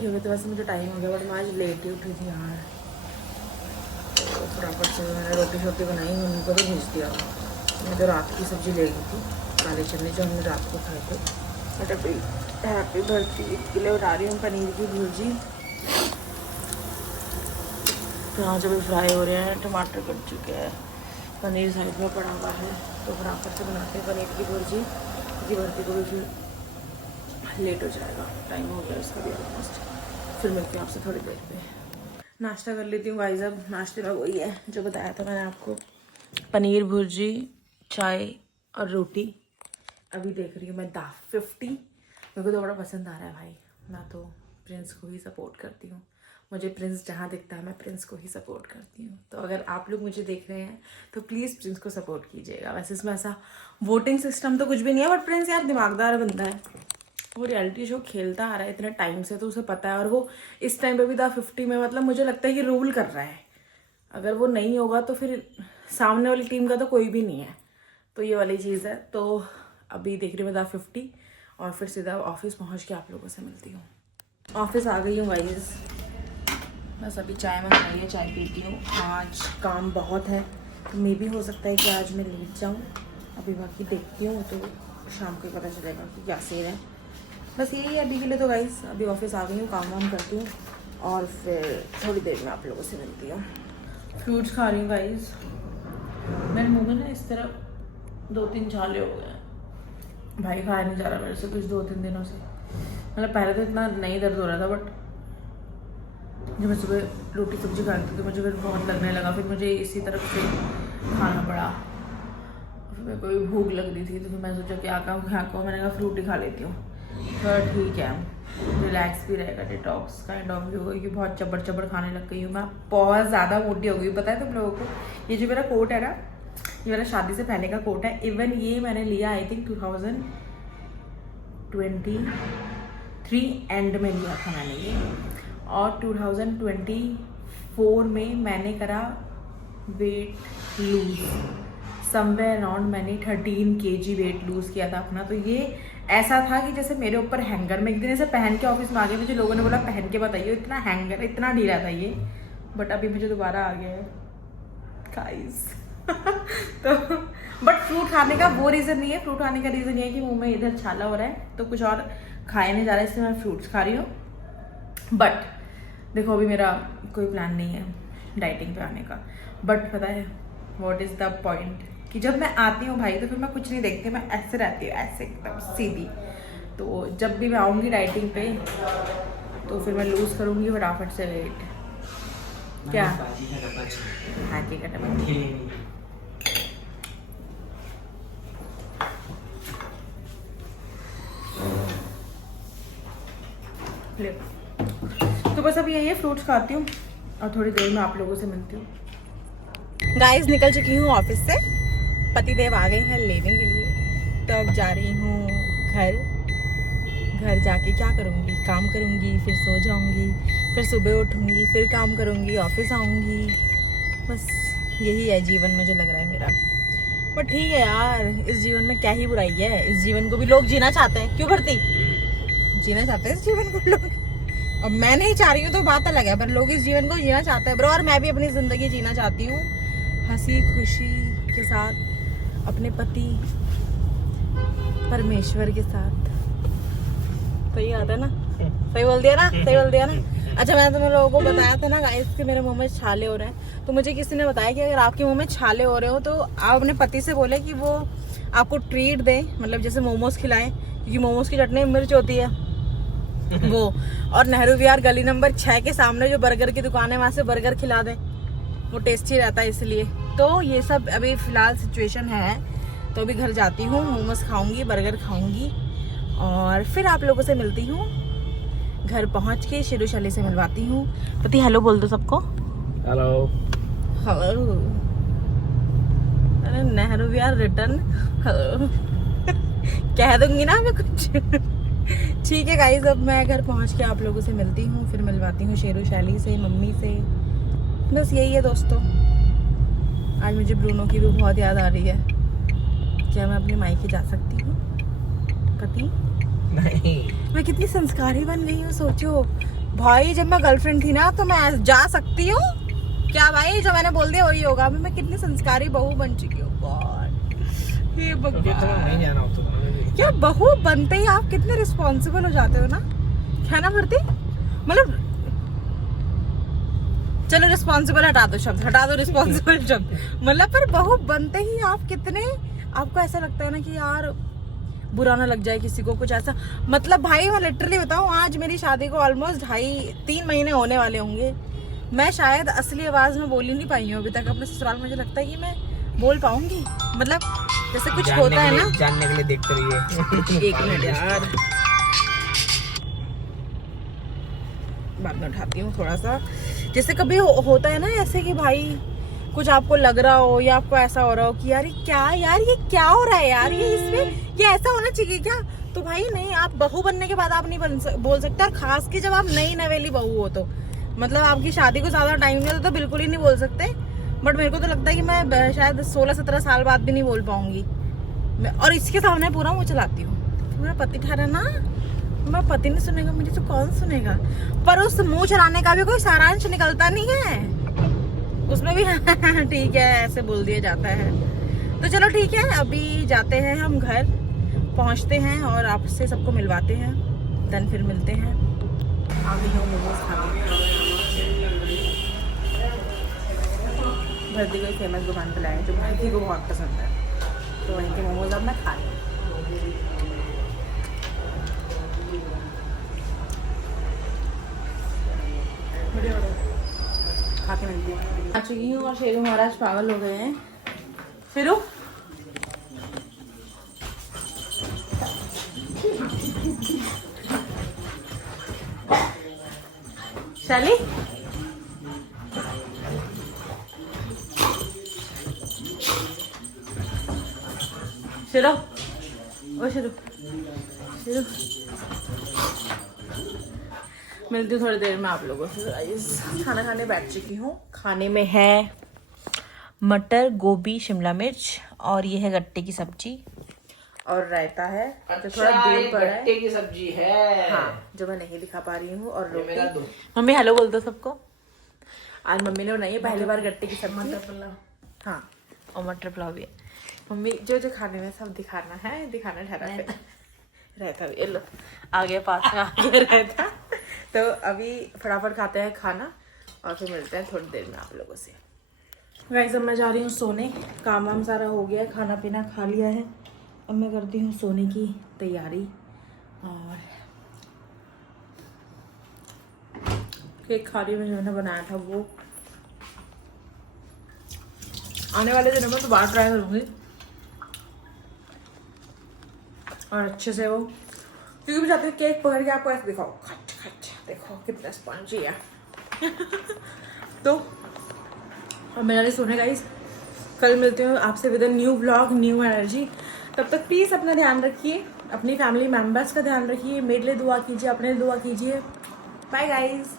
उठी हुई तो वैसे मुझे टाइम हो गया, बट मैं आज लेट ही उठी थी यार। तो फटाफट से मैंने रोटी शोटी बनाई, मम्मी को तो भेज दिया। मैं तो रात की सब्ज़ी ले गई थी, काले चने जो हमने रात को खाए थे। बट अभी हैप्पी बर्थडे के लिए बना रही हूँ पनीर की भुर्जी। प्याज अभी फ्राई हो रहे हैं, टमाटर कट चुके हैं, पनीर साइड में पड़ा हुआ है। तो फटाफट से बनाते हैं पनीर की भुर्जी, क्योंकि भर्ती को भी फिर लेट हो जाएगा, टाइम हो गया इसका भी ऑलमोस्ट। फिर मिलती हूँ आपसे थोड़ी देर पे। नाश्ता कर लेती हूँ गाइस। अब नाश्ते में वही है जो बताया था मैंने आपको, पनीर भुर्जी, चाय और रोटी। अभी देख रही हूँ मैं दा 50। मेरे को तो बड़ा पसंद आ रहा है भाई, मैं तो प्रिंस को ही सपोर्ट करती हूँ। मुझे प्रिंस जहाँ दिखता है मैं प्रिंस को ही सपोर्ट करती हूँ। तो अगर आप लोग मुझे देख रहे हैं तो प्लीज़ प्रिंस को सपोर्ट कीजिएगा। वैसे इसमें ऐसा वोटिंग सिस्टम तो कुछ भी नहीं है, बट प्रिंस यार दिमागदार बंदा है। वो रियलिटी शो खेलता आ रहा है इतने टाइम से, तो उसे पता है। और वो इस टाइम पे भी दा 50 में मतलब मुझे लगता है कि रूल कर रहा है। अगर वो नहीं होगा तो फिर सामने वाली टीम का तो कोई भी नहीं है। तो ये वाली चीज़ है। तो अभी देख रही हूँ मैं दा 50 और फिर सीधा ऑफिस पहुँच के आप लोगों से मिलती हूँ। ऑफिस आ गई हूँ गाइस, बस अभी चाय मंगाई है, चाय पीती हूँ। आज काम बहुत है तो मे भी हो सकता है कि आज मैं लेट जाऊँ। अभी बाकी देखती हूँ, तो शाम को पता चलेगा कि क्या सीन है। बस यही है अभी के लिए तो गाइस। अभी ऑफिस आ गई हूँ, काम वाम करती हूँ और फिर थोड़ी देर में आप लोगों से मिलती हूँ। फ्रूट्स खा रही हूँ गाइस। मेरे मुँह में ना इस तरह 2-3 छाले हो गए हैं भाई, खाया नहीं जा रहा मेरे से कुछ 2-3 दिनों से। मतलब पहले तो इतना नहीं दर्द हो रहा था, बट जब मैं सुबह रोटी सब्जी खाती थी तो मुझे फिर बहुत लगने लगा। फिर मुझे इसी तरफ से खाना पड़ा, फिर मेरे को भी भूख लग रही थी। तो फिर मैं सोचा क्या खाऊँ, मैंने कहा फ्रूट ही खा लेती हूँ। तो ठीक है, रिलैक्स भी रहेगा, डिटॉक्स काइंड ऑफ भी होगा। क्योंकि बहुत चबड़ खाने लग गई हूँ मैं, बहुत ज़्यादा मोटी हो गई। पता है तुम लोगों को, ये जो मेरा कोट है ना, ये मेरा शादी से पहले का कोट है। इवन ये मैंने लिया आई थिंक 2023 एंड में लिया था मैंने ये, और 2024 में मैंने करा वेट लूज। समवेयर अराउंड मैंने 13 kg वेट लूज़ किया था अपना। तो ये ऐसा था कि जैसे मेरे ऊपर हैंगर, में एक दिन ऐसे पहन के ऑफिस में आ गए, मुझे लोगों ने बोला पहन के बताइए, इतना हैंगर, इतना ढीला था ये। बट अभी मुझे दोबारा आ गया है गाइस। तो बट फ्रूट खाने का वो रीज़न नहीं है। फ्रूट खाने का रीज़न ये है कि मुंह में इधर छाला हो रहा है, तो कुछ और खाया नहीं जा रहा है, इसलिए मैं फ्रूट्स खा रही हूँ। बट देखो अभी मेरा कोई प्लान नहीं है डाइटिंग पे आने का। बट पता है व्हाट इज़ द पॉइंट, कि जब मैं आती हूँ भाई तो फिर मैं कुछ नहीं देखती, मैं ऐसे रहती हूँ, ऐसे एकदम सीधी। तो जब भी मैं आऊँगी डाइटिंग पे तो फिर मैं लूज़ करूँगी फटाफट से वेट। क्या भाजी का टमाटर तो बस अभी यही है, फ्रूट्स खाती हूँ और थोड़ी देर में आप लोगों से मिलती हूँ। गाइस निकल चुकी हूँ ऑफिस से, पतिदेव आ गए हैं लेने के लिए। तो अब जा रही हूँ घर जाके क्या करूँगी, काम करूँगी, फिर सो जाऊँगी, फिर सुबह उठूँगी, फिर काम करूँगी, ऑफिस आऊँगी। बस यही है जीवन में जो लग रहा है मेरा। पर ठीक है यार, इस जीवन में क्या ही बुराई है, इस जीवन को भी लोग जीना चाहते हैं। क्यों करती, जीना चाहते हैं इस जीवन को लोग। अब मैं नहीं चाह रही हूँ तो बात अलग है, पर लोग इस जीवन को जीना चाहते हैं ब्रो। और मैं भी अपनी ज़िंदगी जीना चाहती हूँ हंसी खुशी के साथ, अपने पति परमेश्वर के साथ। सही आता है ना, सही बोल दिया ना, सही बोल दिया ना। अच्छा मैंने तुम्हें लोगों को बताया था ना गाइस कि मेरे मुंह में छाले हो रहे हैं। तो मुझे किसी ने बताया कि अगर आपके मुंह में छाले हो रहे हो तो आप अपने पति से बोले कि वो आपको ट्रीट दे, मतलब जैसे मोमोज खिलाएं, क्योंकि मोमोज की चटनी में मिर्च होती है वो। और नेहरू विहार गली नंबर 6 के सामने जो बर्गर की दुकान है वहाँ से बर्गर खिला दें, वो टेस्टी रहता है इसलिए। तो ये सब अभी फ़िलहाल सिचुएशन है। तो अभी घर जाती हूँ, मोमोज खाऊंगी, बर्गर खाऊंगी और फिर आप लोगों से मिलती हूँ। घर पहुँच के शिरू शैली से मिलवाती हूँ। पति हेलो बोल दो सबको। Hello hello. अरे नेहरू विहार रिटर्न हेलो कह दूंगी ना मैं कुछ। ठीक है गाइस, अब मैं घर पहुँच के आप लोगों से मिलती हूँ, फिर मिलवाती हूँ शेरू शैली से, मम्मी से। बस यही है दोस्तों। आज मुझे ब्रूनो की भी बहुत याद आ रही है। क्या मैं अपनी मायके जा सकती हूँ पति? नहीं, मैं कितनी संस्कारी बन गई हूँ सोचो। भाई जब मैं गर्लफ्रेंड थी ना तो मैं जा सकती हूँ क्या भाई, जो मैंने बोल दिया वही होगा। अभी मैं कितनी संस्कारी बहू बन चुकी हूँ गॉड, ये भगवान। नहीं जाना होता तो क्या बहू बनते ही आप कितने रिस्पॉन्सिबल हो जाते हो ना, है ना भरती? मतलब चलो रिस्पॉन्सिबल हटा दो शब्द, हटा दो रिस्पॉन्सिबल शब्द, मतलब पर बहू बनते ही आप कितने, आपको ऐसा लगता है ना कि यार बुरा ना लग जाए किसी को, कुछ ऐसा। मतलब भाई मैं लिटरली बताऊं, आज मेरी शादी को ऑलमोस्ट 2.5-3 महीने होने वाले होंगे। मैं शायद असली आवाज में बोल ही नहीं पाई हूँ अभी तक अपने ससुराल। मुझे लगता है कि मैं बोल पाऊंगी, मतलब जैसे कुछ होता है ना। जानने के लिए देखते रहिए। एक मिनट यार, बाद में उठाती हूँ थोड़ा सा। जैसे कभी होता है ना ऐसे कि भाई कुछ आपको लग रहा हो या आपको ऐसा हो रहा हो कि यार ये क्या, यार ये क्या हो रहा है यार, ये इसमें ये ऐसा होना चाहिए क्या, तो भाई नहीं, आप बहू बनने के बाद आप नहीं बोल सकते। और खास की जब आप नई नवेली बहू हो तो मतलब आपकी शादी को ज्यादा टाइम नहीं होता तो बिल्कुल ही नहीं बोल सकते। बट मेरे को तो लगता है कि मैं शायद 16-17 साल बाद भी नहीं बोल पाऊंगी। और इसके सामने पूरा मुँह चलाती हूँ, मेरा पति ठहरा ना, मेरा पति नहीं सुनेगा मुझे तो कौन सुनेगा। पर उस मुंह चलाने का भी कोई सारांश निकलता नहीं है, उसमें भी ठीक है ऐसे बोल दिया जाता है। तो चलो ठीक है, अभी जाते हैं हम घर, पहुंचते हैं और आपसे सबको मिलवाते हैं, देन फिर मिलते हैं। आ गई हूँ मोमोज खाने। भरती कोई फेमस दुकान पर लाए जो भरती को बहुत पसंद है, तो वहीं के मोमोज अब मैं खा रही हूँ। खा के मिलती हूँ। आ चुकी हूँ और शेरू महाराज पागल हो गए हैं। फिरू शैली शेरू, ओ शेरू शेरू, मिलती हूँ थोड़ी देर में आप लोगों से। खाना खाने बैठ चुकी हूँ। खाने में है मटर, गोभी, शिमला मिर्च और ये है गट्टे की सब्जी और रायता है जो थोड़ा दूर पड़ा है। गट्टे की सब्जी है, हाँ, जो मैं नहीं दिखा पा रही हूँ। और रोटी। मम्मी हेलो बोल दो सबको। आज मम्मी ने बनाई है पहली बार गट्टे की सब्जी, मटर पुलाव। हाँ, और मटर पुलाव भी है। मम्मी जो जो खाने में सब दिखाना है, दिखाना ठहरा पे रहता भी। लो आ गया, पास में आ गया रहता। तो अभी फटाफट खाते हैं खाना और फिर मिलते हैं थोड़ी देर में आप लोगों से। गाइस अब मैं जा रही हूँ सोने, काम वाम सारा हो गया है, खाना पीना खा लिया है, अब मैं करती हूँ सोने की तैयारी। और केक खा रही हूँ, मैंने बनाया था वो। आने वाले दिनों में तो बाहर ट्राई करूँगी और अच्छे से वो, क्योंकि मैं चाहती हूँ केक पकड़ के आपको ऐसे दिखाओ, खट खट, देखो कितना स्पंजी है। तो अब मैं जा रही सोने गाइस, कल मिलती हूँ आपसे with a new vlog, new energy. तब तक प्लीज़ अपना ध्यान रखिए, अपनी फैमिली मेम्बर्स का ध्यान रखिए, मेरे लिए दुआ कीजिए, अपने लिए दुआ कीजिए। Bye guys.